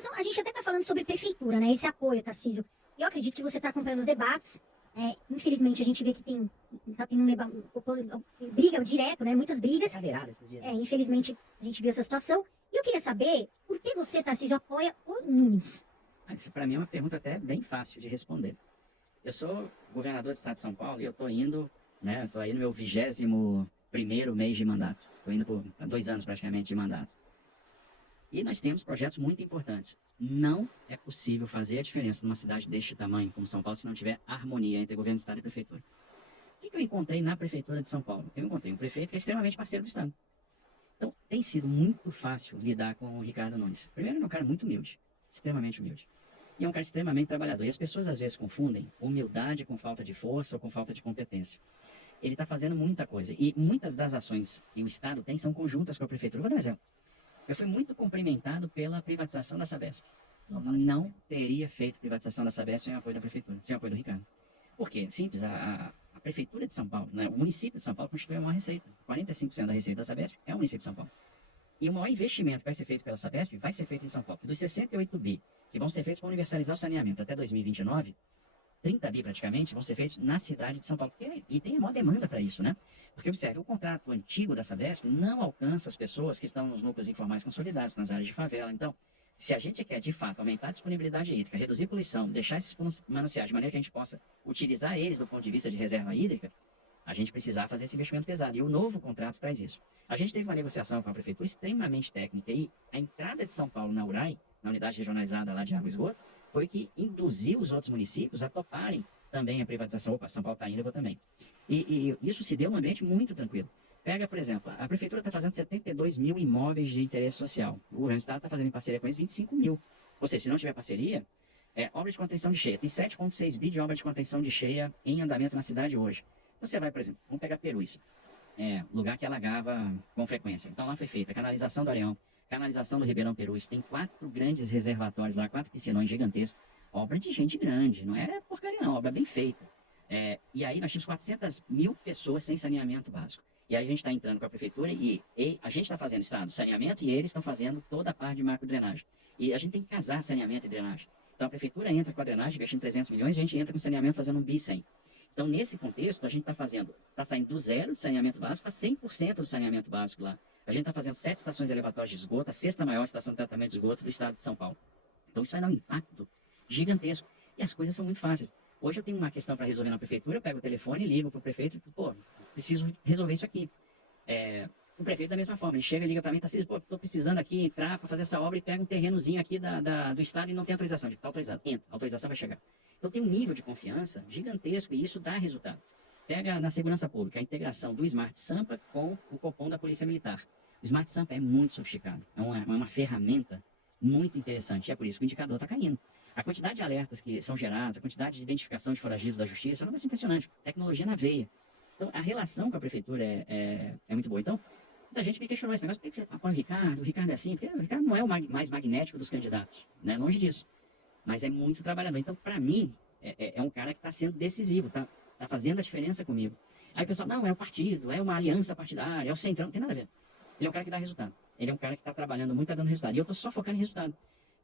relação, a gente até está falando sobre prefeitura, né? Esse apoio, Tarcísio. Eu acredito que você está acompanhando os debates. Infelizmente, a gente vê que tá tendo briga direto, né? Muitas brigas. Esses dias. Infelizmente, a gente viu essa situação. E eu queria saber por que você, Tarcísio, apoia o Nunes? Isso para mim é uma pergunta até bem fácil de responder. Eu sou governador do estado de São Paulo e eu estou indo, né? Estou aí no meu 21º mês de mandato. Estou indo por 2 anos praticamente de mandato. E nós temos projetos muito importantes. Não é possível fazer a diferença numa cidade deste tamanho, como São Paulo, se não tiver harmonia entre governo do estado e prefeitura. O que eu encontrei na prefeitura de São Paulo? Eu encontrei um prefeito que é extremamente parceiro do estado. Então, tem sido muito fácil lidar com o Ricardo Nunes. Primeiro, ele é um cara muito humilde, extremamente humilde. E é um cara extremamente trabalhador. E as pessoas, às vezes, confundem humildade com falta de força ou com falta de competência. Ele está fazendo muita coisa. E muitas das ações que o estado tem são conjuntas com a prefeitura. Vou dar um exemplo. Eu fui muito cumprimentado pela privatização da Sabesp. Não teria feito privatização da Sabesp sem o apoio da prefeitura, sem o apoio do Ricardo. Por quê? Simples, a prefeitura de São Paulo, né, o município de São Paulo constitui a maior receita. 45% da receita da Sabesp é o município de São Paulo. E o maior investimento que vai ser feito pela Sabesp vai ser feito em São Paulo. Dos 68 bi que vão ser feitos para universalizar o saneamento até 2029, 30 bi praticamente vão ser feitos na cidade de São Paulo. E tem a maior demanda para isso, né? Porque, observe, o contrato antigo da Sabesp não alcança as pessoas que estão nos núcleos informais consolidados, nas áreas de favela. Então, se a gente quer, de fato, aumentar a disponibilidade hídrica, reduzir poluição, deixar esses mananciais de maneira que a gente possa utilizar eles do ponto de vista de reserva hídrica, a gente precisar fazer esse investimento pesado. E o novo contrato traz isso. A gente teve uma negociação com a prefeitura extremamente técnica e a entrada de São Paulo na URAI, na unidade regionalizada lá de água e esgoto, foi que induziu os outros municípios a toparem também a privatização. Opa, São Paulo está indo, eu vou também. E isso se deu num ambiente muito tranquilo. Pega, por exemplo, a prefeitura está fazendo 72 mil imóveis de interesse social. O governo do estado está fazendo em parceria com eles 25 mil. Ou seja, se não tiver parceria, obra de contenção de cheia. Tem 7,6 bi de obra de contenção de cheia em andamento na cidade hoje. Então você vai, por exemplo, vamos pegar Perus, lugar que alagava com frequência. Então lá foi feita a canalização do Areão, canalização do Ribeirão Perus. Tem 4 grandes reservatórios lá, 4 piscinões gigantescos. Obra de gente grande, não é porcaria não, obra bem feita. E aí nós tínhamos 400 mil pessoas sem saneamento básico. E aí a gente está entrando com a prefeitura e a gente está fazendo estado saneamento e eles estão fazendo toda a parte de macro-drenagem. E a gente tem que casar saneamento e drenagem. Então a prefeitura entra com a drenagem, investindo 300 milhões, a gente entra com saneamento fazendo 1 bi 100. Então nesse contexto a gente está saindo do zero de saneamento básico para 100% do saneamento básico lá. A gente está fazendo 7 estações elevatórias de esgoto, a 6ª maior estação de tratamento de esgoto do estado de São Paulo. Então isso vai dar um impacto gigantesco. E as coisas são muito fáceis. Hoje eu tenho uma questão para resolver na prefeitura, eu pego o telefone, ligo para o prefeito e pô, preciso resolver isso aqui. O prefeito da mesma forma, ele chega e liga para mim, Tarcísio, pô, estou precisando aqui entrar para fazer essa obra e pega um terrenozinho aqui do estado e não tem autorização. Está autorizado, entra, a autorização vai chegar. Então tem um nível de confiança gigantesco e isso dá resultado. Pega na segurança pública a integração do Smart Sampa com o Copom da Polícia Militar. O Smart Sampa é muito sofisticado, é uma ferramenta muito interessante e é por isso que o indicador está caindo. A quantidade de alertas que são geradas, a quantidade de identificação de foragidos da justiça é um negócio impressionante. Tecnologia na veia. Então, a relação com a prefeitura é muito boa. Então, muita gente me questionou esse negócio. Por que você apoia o Ricardo? O Ricardo é assim? Porque o Ricardo não é o mais magnético dos candidatos. Né? Longe disso. Mas é muito trabalhador. Então, para mim, é um cara que está sendo decisivo. Está fazendo a diferença comigo. Aí o pessoal, não, é o partido, é uma aliança partidária, é o centrão. Não tem nada a ver. Ele é um cara que dá resultado. Ele é um cara que está trabalhando muito, está dando resultado. E eu estou só focando em resultado.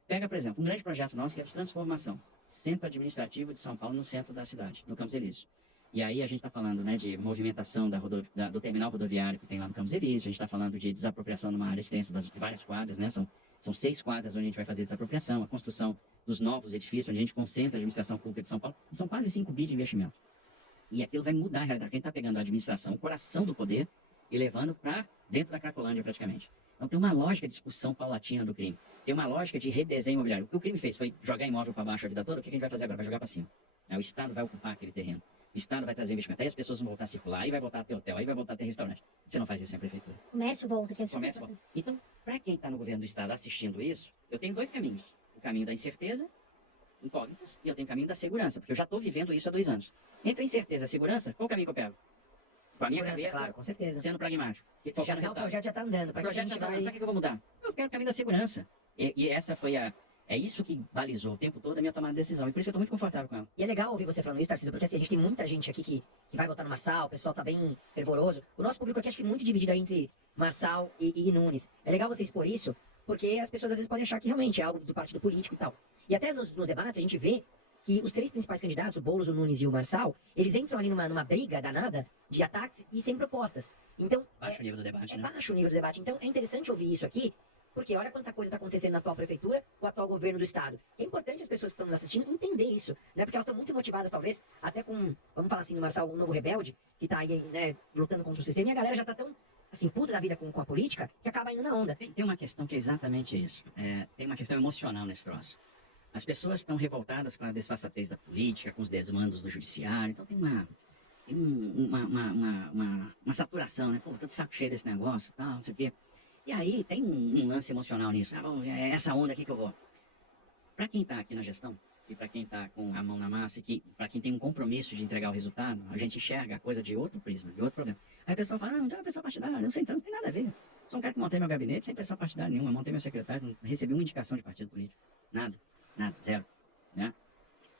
Pega, por exemplo, um grande projeto nosso que é de transformação. Centro administrativo de São Paulo no centro da cidade, no Campos Elíseos. E aí a gente está falando, né, de movimentação do terminal rodoviário que tem lá no Campos Elíseos. A gente está falando de desapropriação numa área extensa de várias quadras, né? São 6 quadras onde a gente vai fazer desapropriação, a construção dos novos edifícios, onde a gente concentra a administração pública de São Paulo. São quase 5 bi de investimento. E aquilo vai mudar a realidade. Quem está pegando a administração, o coração do poder, e levando para dentro da Cracolândia praticamente. Então tem uma lógica de discussão paulatina do crime. Tem uma lógica de redesenho imobiliário. O que o crime fez foi jogar imóvel para baixo a vida toda. O que a gente vai fazer agora? Vai jogar para cima. O Estado vai ocupar aquele terreno. O Estado vai trazer investimento. Aí as pessoas vão voltar a circular, aí vai voltar a ter hotel, aí vai voltar a ter restaurante. Você não faz isso sem a prefeitura. Comércio volta. Comércio volta. Então, para quem está no governo do Estado assistindo isso, eu tenho 2 caminhos. O caminho da incerteza, incógnitas, e eu tenho o caminho da segurança, porque eu já estou vivendo isso há 2 anos. Entre a incerteza e a segurança, qual o caminho que eu pego? Com a minha cabeça, claro, com certeza. sendo pragmático. O projeto já está andando. Para que eu vou mudar? Eu quero o caminho da segurança. E essa foi é isso que balizou o tempo todo a minha tomada de decisão. E por isso que eu estou muito confortável com ela. E é legal ouvir você falando isso, Tarcísio, porque assim, a gente tem muita gente aqui que vai votar no Marçal, o pessoal tá bem fervoroso. O nosso público aqui acho que muito dividido aí entre Marçal e Nunes. É legal você expor isso, Porque as pessoas às vezes podem achar que realmente é algo do partido político e tal. E até nos debates a gente vê que os três principais candidatos, o Boulos, o Nunes e o Marçal, eles entram ali numa briga danada de ataques e sem propostas. Então, Baixo o nível do debate, né? baixo o nível do debate. Então, é interessante ouvir isso aqui, porque olha quanta coisa está acontecendo na atual prefeitura, com o atual governo do estado. É importante as pessoas que estão nos assistindo entender isso, né? Porque elas estão muito motivadas, talvez, até com, vamos falar assim, no Marçal, um novo rebelde, que está aí, né, lutando contra o sistema, e a galera já está tão, assim, puta da vida com a política, que acaba indo na onda. Tem uma questão que é exatamente isso. Tem uma questão emocional nesse troço. As pessoas estão revoltadas com a desfaçatez da política, com os desmandos do judiciário. Então tem uma saturação, né? Pô, tô de saco cheio desse negócio, tal, não sei o quê. E aí tem um lance emocional nisso. É essa onda aqui que eu vou. Para quem está aqui na gestão, e para quem está com a mão na massa, e para quem tem um compromisso de entregar o resultado, a gente enxerga a coisa de outro prisma, de outro problema. Aí a pessoa fala, não tem uma pressão partidária, eu sei, então não tem nada a ver. Sou um cara que montei meu gabinete sem pressão partidária nenhuma, montei meu secretário, não recebi uma indicação de partido político. Nada, zero. Né?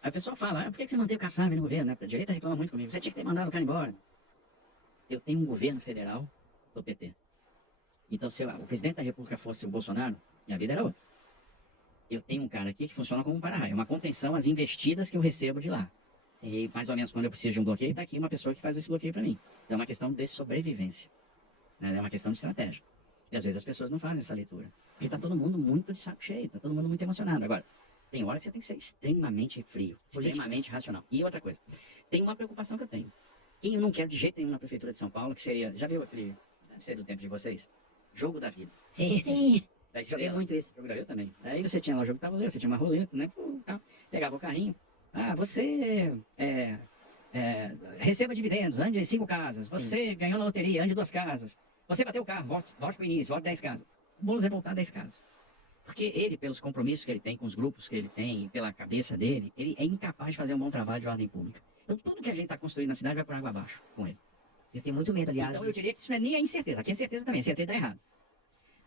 Aí a pessoa fala, por que você manteve o Kassab no governo? Né? A direita reclama muito comigo, você tinha que ter mandado o cara embora. Eu tenho um governo federal do PT. Então, se o presidente da República fosse o Bolsonaro, minha vida era outra. Eu tenho um cara aqui que funciona como um para-raio, uma contenção às investidas que eu recebo de lá. E mais ou menos quando eu preciso de um bloqueio, está aqui uma pessoa que faz esse bloqueio para mim. Então é uma questão de sobrevivência. Né? É uma questão de estratégia. E às vezes as pessoas não fazem essa leitura. Porque está todo mundo muito de saco cheio, está todo mundo muito emocionado. Agora, tem hora que você tem que ser extremamente frio, extremamente racional. E outra coisa, tem uma preocupação que eu tenho. Quem eu não quero de jeito nenhum na Prefeitura de São Paulo, que seria, já viu aquele, deve ser do tempo de vocês, Jogo da Vida. Sim. Daí Joguei muito isso. Eu também. Aí você tinha lá o jogo de tabuleiro, você tinha uma roleta, né? Pegava o carrinho. Você receba dividendos, ande 5 casas. Você ganhou na loteria, ande 2 casas. Você bateu o carro, volte pro início, volte 10 casas. O Boulos vai voltar 10 casas. Porque ele, pelos compromissos que ele tem com os grupos que ele tem, e pela cabeça dele, ele é incapaz de fazer um bom trabalho de ordem pública. Então tudo que a gente está construindo na cidade vai por água abaixo com ele. Eu tenho muito medo, aliás. Então eu diria que isso não é nem a incerteza. Aqui é incerteza também, a certeza está errado.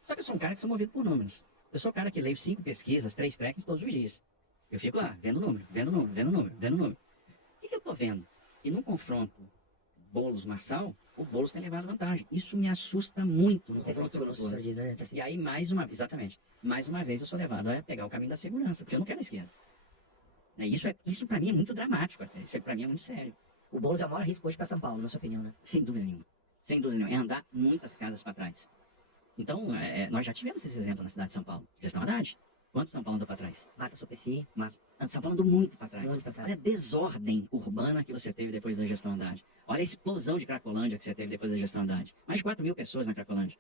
Só que eu sou um cara que sou movido por números. Eu sou o cara que leio 5 pesquisas, 3 trackings todos os dias. Eu fico lá, vendo número. O que eu tô vendo? Que no confronto Boulos Marçal, o Boulos tem levado vantagem. Isso me assusta muito. Você falou que o senhor diz, né? E aí, exatamente, mais uma vez eu sou levado a pegar o caminho da segurança, porque eu não quero a esquerda. Isso para mim é muito dramático até. Isso para mim é muito sério. O Boulos é o maior risco hoje para São Paulo, na sua opinião, né? Sem dúvida nenhuma. Sem dúvida nenhuma. É andar muitas casas para trás. Então, nós já tivemos esse exemplo na cidade de São Paulo. Gestão Haddad. Quanto São Paulo andou para trás? Marta Suplicy. São Paulo andou muito para trás. Muito pra trás. Olha a desordem urbana que você teve depois da gestão Haddad. Olha a explosão de Cracolândia que você teve depois da gestão Haddad. Mais de 4 mil pessoas na Cracolândia.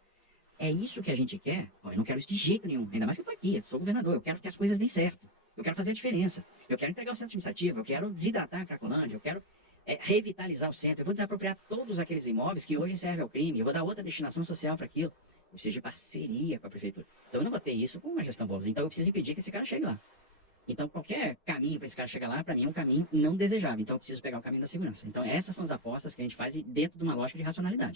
É isso que a gente quer? Eu não quero isso de jeito nenhum. Ainda mais que eu estou aqui, eu sou governador. Eu quero que as coisas deem certo. Eu quero fazer a diferença. Eu quero entregar o centro administrativo. Eu quero desidratar a Cracolândia. Eu quero revitalizar o centro. Eu vou desapropriar todos aqueles imóveis que hoje servem ao crime. Eu vou dar outra destinação social para aquilo. Eu preciso de parceria com a prefeitura. Então eu não vou ter isso com uma gestão Boulos. Então eu preciso impedir que esse cara chegue lá. Então qualquer caminho para esse cara chegar lá, para mim é um caminho não desejável. Então eu preciso pegar o caminho da segurança. Então essas são as apostas que a gente faz dentro de uma lógica de racionalidade.